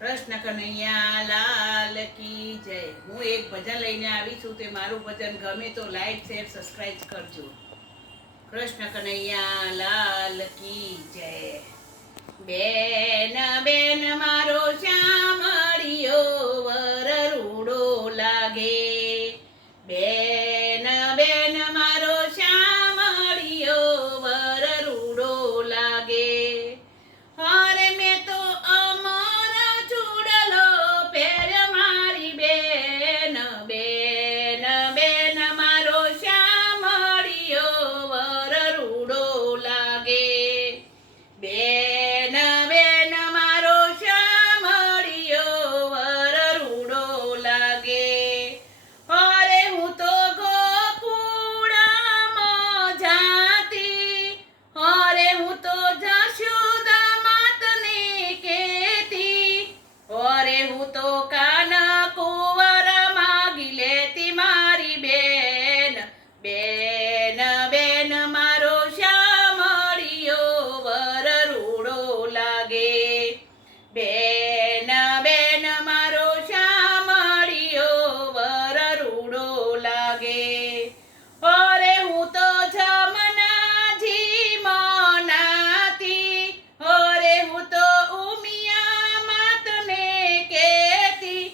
કૃષ્ણ કનૈયા લાલ કી જય। હું એક ભજન લઈને આવી છું, તે મારું ભજન ગમે તો લાઈક શેર સબસ્ક્રાઇબ કરજો। કૃષ્ણ કનૈયા લાલ કી જય। બેન બેન મારો શ્યામળિયો વર રૂડો લાગે। બેન બેન મારો શ્યામળિયો વર રૂડો લાગે। અરે મેં તો અમર ચૂડલો પહેર્યો મારી બેન। બેન બેન મારો શ્યામળિયો વર રૂડો લાગે। બેન બેન મારો શ્યામળિયો વર રૂડો લાગે। અરે હું તો ગોકુળમાં જાતી, અરે હું તો જશોદા માતને કહેતી, અરે હું તો કાન કુંવર માગી લેતી મારી બેન। બેન બેન મારો શ્યામળિયો વર રૂડો લાગે। બેન બેન મારો શ્યામળિયો વર રૂડો લાગે। અરે હું તો જમનાજી મનાતી, અરે હું તો ઉમિયા માતને કહેતી,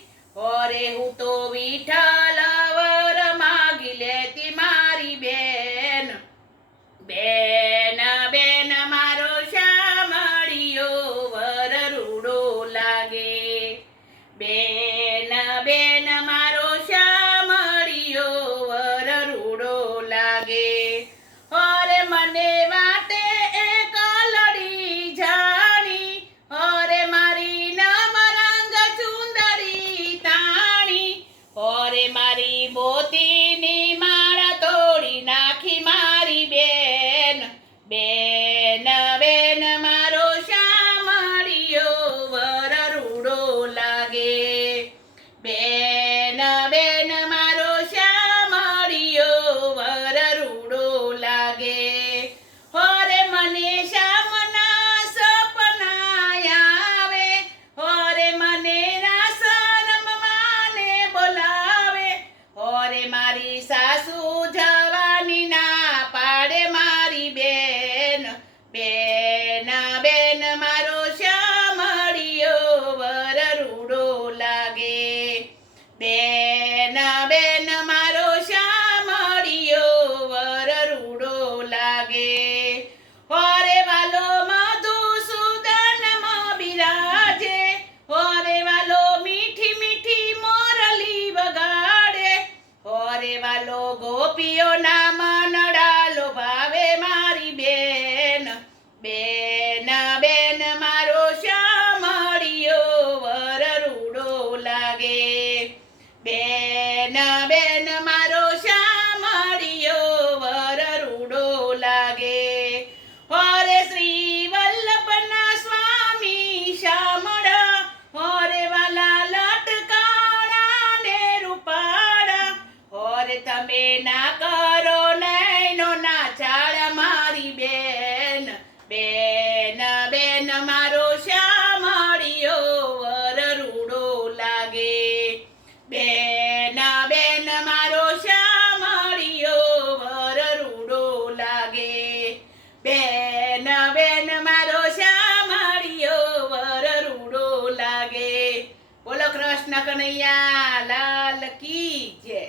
અરે હું તો વિઠ્ઠલ વર માગી લેતી મારી બેન। બેન બેન મારો શ્યામળિયો વર રૂડો લાગે। બેન બેન મારો શ્યામળિયો વર રૂડો લાગે। અરે મને વાટે એક લડી જાણી, અરે મારી નમરંગ ચુંદડી તાણી, અરે મારી મોતીની માળા તોડી નાખી મારી બેન। બેન બેન મારો શ્યામળિયો વર રૂડો લાગે। બેન બેન મારો શ્યામળિયો વર રૂડો લાગે। અરે મને શ્યામના સપના આવે, અરે મને રાસ રમવાને બોલાવે, અરે મારી સાસુ જવાની ના પાડે મારી બેન। બેન બેન મારો શ્યામળિયો વર રૂડો લાગે। બેન બેન મારો શ્યામળિયો વર રૂડો લાગે। અરે વાલો મધુસૂદનમાં બિરાજે, અરે વાલો મીઠી મીઠી મોરલી વગાડે, અરે વાલો ગોપીઓના મનડા લોભાવે મારી બેન। બેન બેન મારો શ્યામળિયો વર રૂડો લાગે। બેન બેન મારો શ્યામળિયો વર રૂડો લાગે। અરે શ્રી વલ્લભના સ્વામી શામળા, અરે વાલા લટકાણા ને રૂપાળા, અરે તમે ના કરો નૈનો ના ચાળ મારી બેન। બેન બેન મારો શ્યામળિયો વર રૂડો લાગે। બેન બેન મારો શ્યામળિયો વર રૂડો લાગે। બેન બેન મારો શ્યામળિયો વર રૂડો લાગે। બોલો કૃષ્ણ કનૈયા લાલ કી જય।